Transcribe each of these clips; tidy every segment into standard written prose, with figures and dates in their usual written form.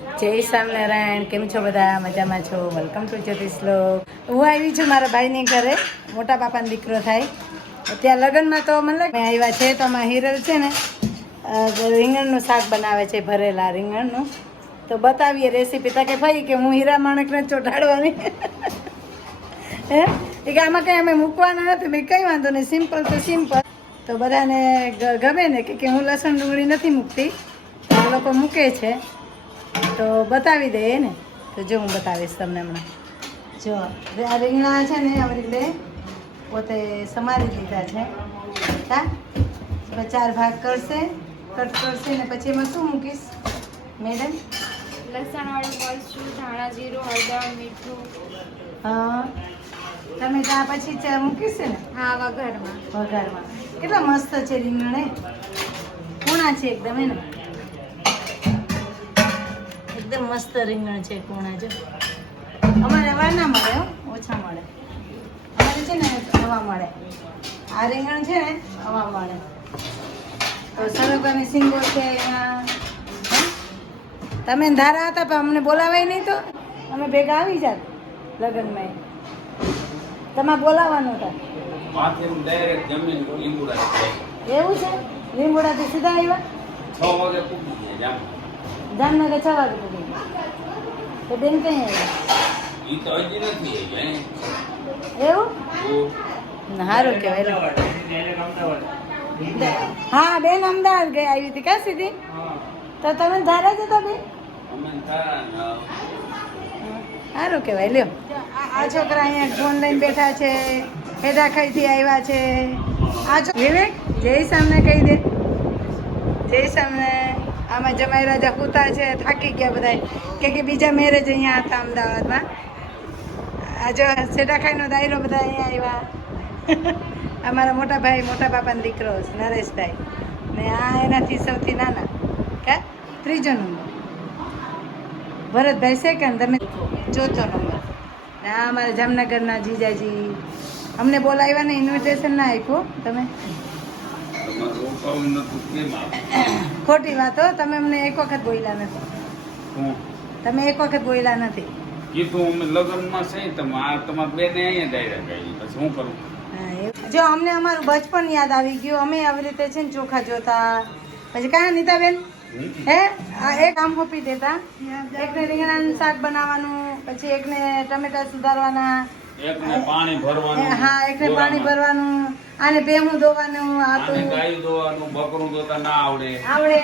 જય સ્વામિનારાયણ. કેમ છો બધા? મજામાં છો? વેલકમ ટુ જ્યોતિષ લોક. હું આવી છું મારા ભાઈની ઘરે. મોટા બાપાનો દીકરો થાય. ત્યાં લગ્નમાં તો મને લાગે આવ્યા છે તો આમાં હિરલ છે ને રીંગણનું શાક બનાવે છે, ભરેલા રીંગણનું. તો બતાવીએ રેસીપી. તો કે ભાઈ કે હું હીરા માણેકને ચોંટાડવાની હે એ કે આમાં કંઈ અમે મૂકવાના નથી. મેં કંઈ વાંધો નહીં, સિમ્પલ તો સિમ્પલ. તો બધાને ગમે ને કે હું લસણ ડુંગળી નથી મૂકતી, તો આ લોકો મૂકે છે. તો બતાવી દઈએ ને. તો જો હું બતાવીશ તમને હમણાં. જો આ રીંગણા છે ને આવી રીતે પોતે સમારી લીધા છે. હા, 4 ભાગ કરશે, કટ કરશે ને પછી એમાં શું મૂકીશ મેડમ? લસણવાળું મરચું, ધાણા જીરું, હળદર, મીઠું. હા, તમે ત્યાં પછી મૂકીશ ને? હા, વઘારમાં. વઘારમાં. કેટલા મસ્ત છે રીંગણ, કૂણા છે એકદમ એને. એકદમ મસ્ત રીંગણ છે, કૂણા. જો અમારે હવા ના મળે, ઓછા મળે. અમારે છે ને હવા મળે. આ રીંગણ છે ને હવા મળે. તો સરોગાની સિંગો છે એમાં. તમે ધારા હતા પણ અમને બોલાવાય નહીં તો અમે ભેગા આવી જાત લગ્નમાં. તમારે બોલાવવાનું હતા. એવું છે? લીંબોડાથી સીધા આવ્યા? 6 વાગે પૂગી ગયા જામનગર 6 વાગે પૂગી. તો બેન કઈ આવ્યા? ઈ તો હજી નથી એવું? સારું કહેવાય. હા, બેન અમદાવાદ ગઈ આવી હતી. ક્યાં સીધી? તો તમે ધારા જ હતા બેન? સારું કહેવાય. લ્યો, આ છોકરા અહીંયા ફોન લઈને બેઠા છે, હેદાખાઈથી આવ્યા છે. આ વિવેક જય સામને કહી દે. જય સામને. આમાં જમાઈ રાજા કૂતા છે, થાકી ગયા બધા કે બીજા મેરેજ અહીંયા હતા અમદાવાદમાં. આ જો સેટાખાઈનો દાયરો બધા અહીંયા આવ્યા. અમારા મોટા ભાઈ, મોટા બાપાનો દીકરો નરેશભાઈ, ને આ એનાથી સૌથી નાના કા 3જો નંબર. ભરતભાઈ સેકન્ડ, તમે 4થો નંબર. ને આ અમારા જામનગરના જીજાજી. અમને બોલાવ્યા ને ઇન્વિટેશન ના આપ્યું તમે? ખોટી વાત હો. તમે અમને એક વખત બોલ્યા નથી. તમે એક વખત બોલ્યા નથી. કીધું અમે લગ્નમાં છે, તમારા બેને અહીંયા ડાયરા ગઈ, પછી શું કરું? જો અમને અમારું બચપન યાદ આવી ગયું. અમે આવી રીતે છે ને ચોખા જોતા. પછી કાં નીતાબેન હે એક આમ હોપી દેતા. એકને રીંગણાનું શાક બનાવવાનું, પછી એકને ટમેટા સુધારવાના, એકને પાણી ભરવાનું. હા, એકને પાણી ભરવાનું, આને ભેહું ધોવાનું, આ તો આને ગાયું ધોવાનું, બકરું ધોતા ના આવડે. આવડે.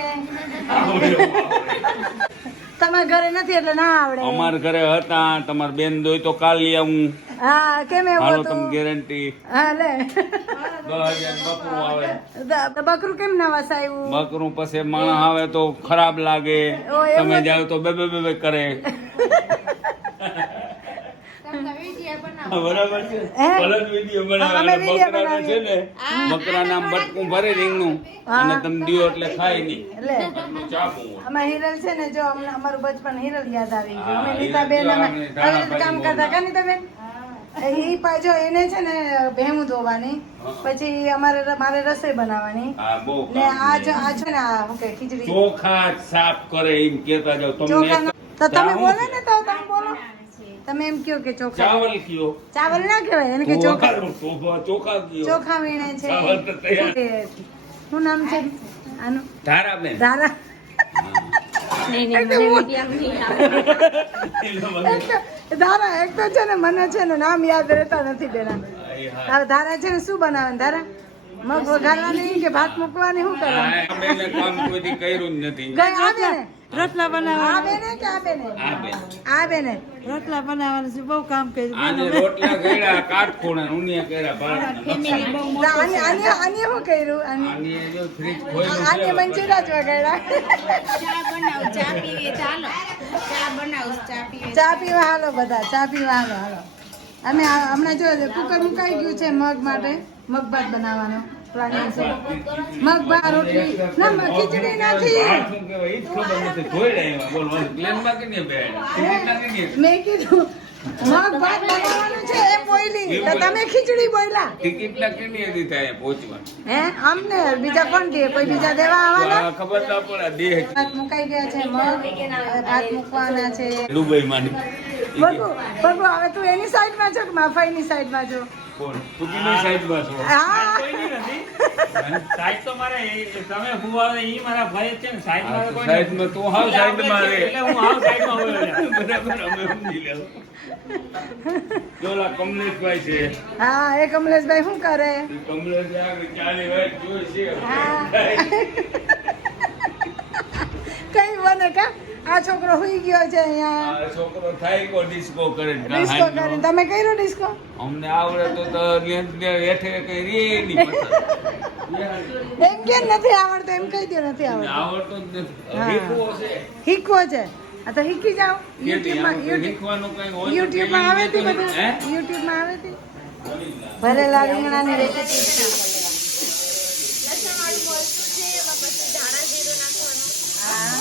તમારા ઘરે નથી એટલે ના આવડે. અમારા ઘરે હતા. તમારા બેન દોય તો કાલ લઈ આવું. હા, કેમ એવું હાલો, હતું? તમે ગેરંટી. હા, લે 10,000 બકરું આવે. બકરું કેમ ના વસાયું? બકરું પછી માણસ આવે તો ખરાબ લાગે. ઓ, એવું તમે જાવ તો બે કરે. બરાબર છે. ભલે વિડીયો બનાવે. અમે વિડીયો બકરાને છે ને, બકરાના બટકું ભરે રીંગણું અને તમે દિયો એટલે ખાય નહીં. લે ચાપુ. અમાર હિરલ છે ને, જો અમને અમારું બચપન હિરલ યાદ આવી ગયું. અમે હા, નીતાબેન હિરલ અમે અને આવી રીતે કામ કરતા કા નીતાબેન? ઈ પાછો એને છે ને ભેહું ધોવાની, પછી મારે રસોઈ બનાવવાની, હા, બહુ ને આ છે ને આ શું કે ખીચડી ચોખા સાફ કરે એમ કેતા જાવ તમને. ચોખા. તો તમે બોલો ને, તો તમે બોલો. તમે એમ કયો કે ચોખા. ચાવલ કયો? ચાવલ ના કહેવાય એને, કે ચોખા. ચોખા કયો? ચોખા વીણે છે. ચાવલ તો તૈયાર. શું નામ છે આનું? ધારાબેન. ધારા. ધારા એક તો છે ને મને છે ને નામ યાદ રહેતા નથી બેના. હવે ધારા છે ને શું બનાવે? ધારા મગ વઘારવાની કે ભાત મૂકવાની, શું કરવાનું? આ બેને કામ કોઈ દી કર્યું જ નથી. આ બેને રોટલા બનાવવાના. આ બેને કે આ બેને? આ બેન. આ બેને રોટલા બનાવવાનું છે, બહુ કામ કર્યું. આને રોટલા કર્યા, કાટખૂણા ઉનિયા કર્યા, ભાત. આને શું કર્યું? આની જો ફ્રીજ ખોલ્યું આને છે. મંચુરા જ વગાડ્યા. ચા બનાવું, ચા પીવી, ચાલો. ચા બનાવું, ચા પીવી. ચા પીવા હાલો બધા, ચા પીવા હાલો. હાલો અમે હમણાં જો કુકર મુકાઈ ગયું છે મગ માટે. મગ ભાત બનાવવાનો પ્લાનિંગ છે. મગ ભાત રોટલી ના, ખીચડી નથી. ભાત શું કહેવાય ઈ જ ખબર નથી. જોઈ રહ્યા એમાં બોલવાનું પ્લેનમાં કે નહીં બેન? મેં કીધું મગ ભાત બનાવવાનું છે એ બોયલી તો તમે ખીચડી બોયલા ટિકિટ ના કેટલી હતી થાય પહોંચવા હે અમને બીજા કોણ દે કોઈ બીજા દેવા આવવાના ખબર ના પડે દેહ ભાત મુકાઈ ગયા છે મગ ભાત મૂકવાના છે દુબઈ માં બગુ બગુ હવે તું એની સાઈડમાં છો કે માફાઈની સાઈડમાં છો કોણ તુકીની સાઈડ માં છો હા સાઈડ તો મારે તમે ફુવાવે ઈ મારા ભાઈ છે ને સાઈડ માં કોઈ સાઈડ માં તું હાવ સાઈડ માં રે એટલે હું હાવ સાઈડ માં હોય બરાબર અમે સમજી લેવું જોલા કમલેશભાઈ છે હા એ કમલેશભાઈ શું કરે કમલેશ આગળ ચાલે વાત જોઈ છે હા. કઈ બને કા આ છોકરો હુઈ ગયો છે અહીંયા આ છોકરો થાય કો ડિસ્કો કરે ડિસ્કો કરીને તમે કર્યો ડિસ્કો અમને આવડે તો હેઠે કઈ રે નહીં એમ કે નથી આવડતું એમ કહી દો નથી આવડતું આવડતો જ નથી હા. શીખવો છે શીખવો છે આ તો શીખી જાઓ કેદી યુટ્યુબમાં આમ શીખવાનું કઈ હોય તો યુટ્યુબમાં આવે છે training બધું હે? યુટ્યુબમાં આવે છે ભરેલા રીંગણાની રેસીપી છે લસણવાળું મરચું છે એમાં પછી ધાણા જીરું નાખવાનું હા.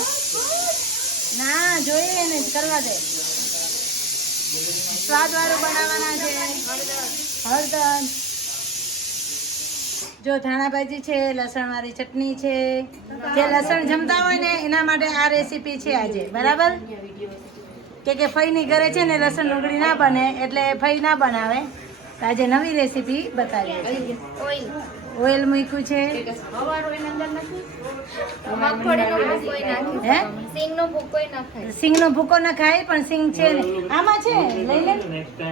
ના જોઈએ ને જ કરવા દે સ્વાદવાળું બનાવવાના છે હળદર જો ધાણા ભાજી છે લસણવાળી ચટણી છે જે લસણ જમતા હોય ને એના માટે આ રેસીપી છે આજે બરાબર કે ફઈની ઘરે છે ને લસણ ડુંગળી ના બને એટલે ફઈ ના બનાવે તો આજે નવી રેસીપી બતાવીએ છીએ ઓઈલ ઓઇલ મૂક્યું છે હવારો એની અંદર નથી મગફળીનો ભૂકો નાખી હે સિંગનો ભૂકો નાખાય સિંગનો ભૂકો ના ખાય પણ સિંગ છે ને આમાં છે લઈ લે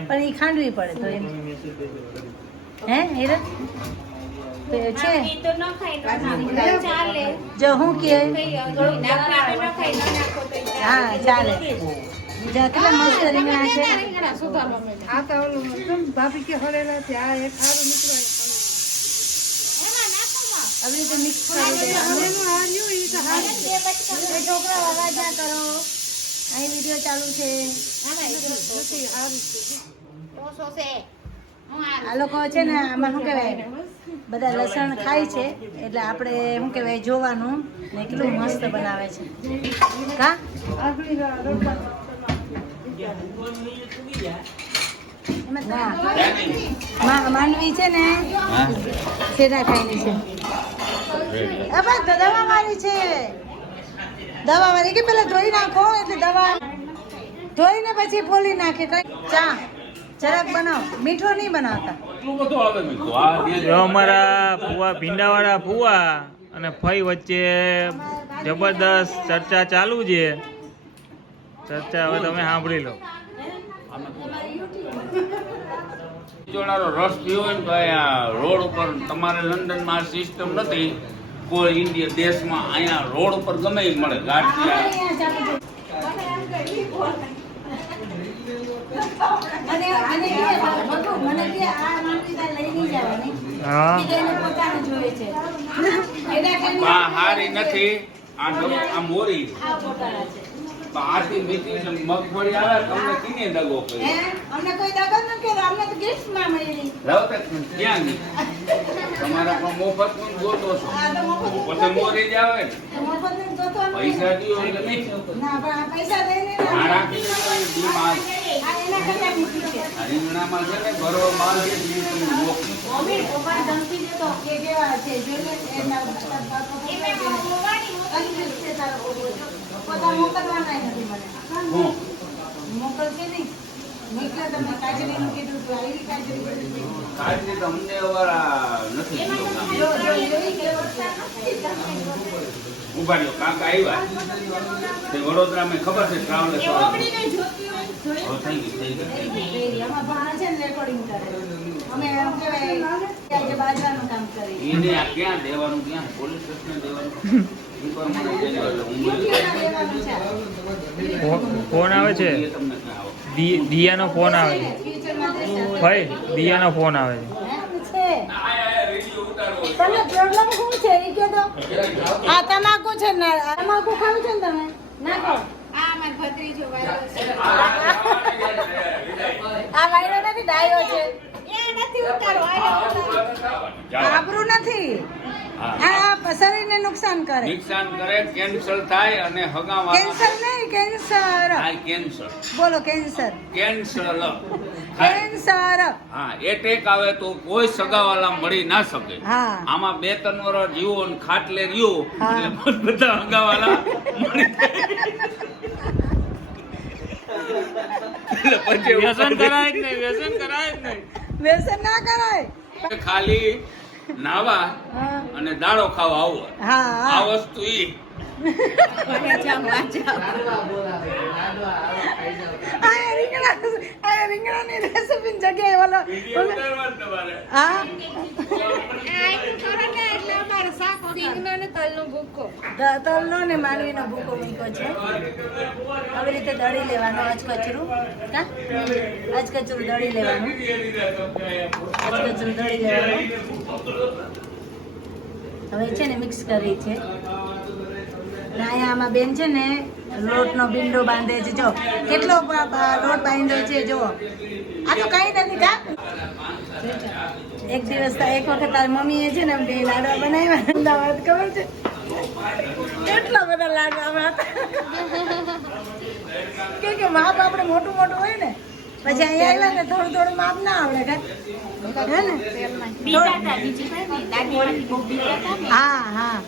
પણ એ ખાંડવી પડે તો એને હે હીરજ તો છે ઈ તો ન ખાય ન ચાલે જો હું કે થોડું નાખો ન ખાય ન નાખો તો હા ચાલે બીજા કેટલા મસ્ત રીંગણા છે રીંગણા સુધારવા મળે આ તો ઓલું ભાભી કે હળેલા છે આ એક સારું નીકળાય એમાં નાખો માં આવી રીતે મિક્સ કરી દેવાનું એ છોકરા અવાજ ના કરો અહીં વિડીયો ચાલુ છે ઓછો છે આ લોકો છે ને આમાં શું કહેવાય બધા લસણ ખાય છે એટલે આપણે શું કહેવાય જોવાનું ને કેટલું મસ્ત બનાવે છે કા માંડવી છે ને સેડા ખાયની છે અબા દવા વાળી છે દવા વાળી કે પેલા ધોઈ નાખો એટલે દવા ધોઈને પછી ફોલી નાખે કઈ ચા જરાક બનાવો મીઠો નહીં બનાવતા એટલું બધું આવે મિત્રો આ જો અમારા ફુવા ભીંડાવાળા ફુવા અને ફઈ વચ્ચે જબરદસ્ત ચર્ચા ચાલુ છે ચર્ચા હવે તમે સાંભળી લો જોડાનો રસ પીવો હોય ને તો અહીંયા રોડ ઉપર તમારે લંડનમાં આ સિસ્ટમ નથી કોઈ ઇન્ડિયા દેશમાં અહીંયા રોડ ઉપર ગમે એ મળે ગાંઠિયા મને કે આ માંડવી તાર લઈ નહીં જવાની હા એને પોતાને જોઈએ છે એડા ખાઈને આ હારી નથી આ મોરી આ પોતાના છે આથી મીઠી ને મગફળી આવે તમને કીને દગો હે કરી અમને કોઈ દગો ન કર્યો અમને તો ગિફ્ટમાં મળી લાવ તક ક્યાં ગઈ તમારા પણ મોફત નું ગોતો છો આ તો મફત પછી મોરી જ આવે ને મફત ને જોતો નથી. પૈસા દીઓ એટલે નહીં ના પણ આ પૈસા દઈને આ રાખી દેજો બીમાર આ એના કરતા બીજી છે આ રીંગણામાં છે ને ભરવા માલ છે ઈ તમે મોકલી મમ્મી પપ્પા ધમકી દેતો કે કેવા છે જોઈએ એના પોતા મોકલવાના નથી મને હું મોકલશે નહીં નીકળે તમે કાજરીનું કીધું તો આવી કાજરી કાજરી તો અમને વાળા નથી દીધો કામ. જો જોઈ કેવો ઉભા રહ્યો કાકા આવ્યા તે વડોદરામાં ખબર છે ટ્રાવેલર્સ વાળા થઈ ગઈ આમાં ભાણા છે ને રેકોર્ડિંગ કરે અમે એમ કહેવાય કે બાજરાનું કામ કરીએ એને આ ક્યાં દેવાનું ક્યાં પોલીસ સ્ટેશન દેવાનું ઈ પ્રમાણે દેજો એટલે હું બોલું. દેવાનું છે ફોન આવે છે એ તમને ક્યાં આવો દિયાનો ફોન આવે છે ફ્યુચરમાં દેશે ભાઈ દિયાનો ફોન આવે છે છે તમને પ્રોબ્લેમ શું છે એ કે દો આ તમાકુ છે ને આ તમાકુ ખાવ છે ને તમે નાખો આ માર ભત્રીજો વાળો છે આ વાયરો નથી ડાયો છે એ નથી ઉતારો આયો જાઓ. આબરૂ નથી આ શરીરને નુકસાન કરે. નુકસાન કરે, કેન્સર થાય અને હગાવાળા કેન્સર નહીં, કેન્સર. હા કેન્સર બોલો કેન્સર. કેન્સર થાય. કેન્સર. હા એટેક આવે તો કોઈ સગાવાલા મળી ના શકે. હા. આમાં 2-3 વર્ષ જીવો ને ખાટલે રહ્યો હા. એટલે બધા હગાવાલા મળી જાય. એટલે પછી વ્યસન કરાય જ નહીં, વ્યસન કરાય જ નહીં. વ્યસન ના કરાય. ખાલી નાવા હા. અને દાળો ખાવા આવો હા, આ હા. વસ્તુ ઈ આ રીંગણાની રેસીપીની જગ્યાએ ઓલો તમારે હા તલનો ને માંડવીનો ભૂકો મૂક્યો છે. આવી રીતે દળી લેવાનું અચકચરું. હા અચકચરું દળી લેવાનું. અચકચરું દળી લેવાનું. હવે છે ને મિક્સ કરી છે. ને અહીંયા આમાં બેન છે ને લોટનો બિંડો બાંધે છે. જો કેટલો લોટ બાંધ્યો છે. જો આ તો કઈ નથી કા. એક દિવસ એક વખત તારી મમ્મીએ છે ને બે લાડવા બનાવ્યા અમદાવાદ, ખબર છે? કેટલા બધા લાડવા હતા કે માપ આપણે મોટું મોટું હોય ને પછી અહીંયા આવ્યા ને થોડું થોડું માપ ના આવડે કા. હે ને? હા હા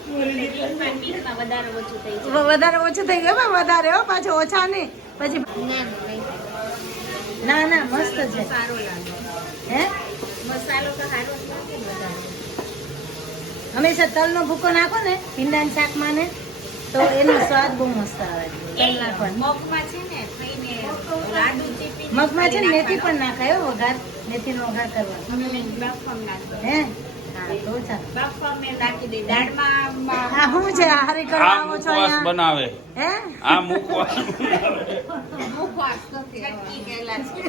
વધારે ઓછું થઈ ગયું. વધારે હો, પાછું ઓછા નહીં. પછી ના ના મસ્ત છે. હે મસાલો તો સારો જ લાગે વધારે. હંમેશા તલનો ભૂકો નાખો ને ભીંડાના શાકમાં ને તો એનો સ્વાદ બહુ મસ્ત આવે. તલ નાખવાનો. મગમાં છે ને થઈને લાડુ ચીપી મગમાં છે ને મેથી પણ નાખાય હો, વઘાર. મેથીનો વઘાર કરવાનો. બાફમ નાખી હે હા તો ચાલો. બાફમ નાખી દે દાળમાં આ શું છે? હારી કરવા આ આવો છો મુખવાસ અહીંયા? બનાવે હે આ મુખવાસ મુખવાસ ચટકી ગયેલા છે.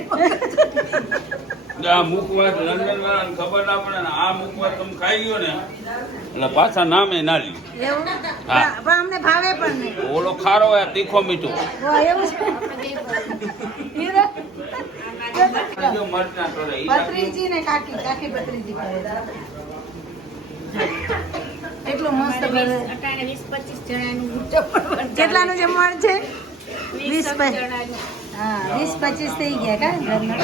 આ મુખવાસ લંડન વાળાને ખબર ના પડે ને આ મુખવાસ તમે ખાઈ ગયો ને એટલે પાછા નામે ના લ્યો. એવું હા. પણ અમને ભાવે પણ નહીં. ઓલો ખારો હોય તીખો મીઠો ઓ એવું છે. હીરા? જો મરચાં કરે ઈ ભત્રીજી ને કાકી ભત્રીજી કરે છે. એટલું મસ્ત કરે. અટાણે 20-25 જણાનું જમણવાર કેટલાનું જમવાનું છે? 20 20 જણાનું. હા 20-25 થઈ ગયા કા ઘરમાં.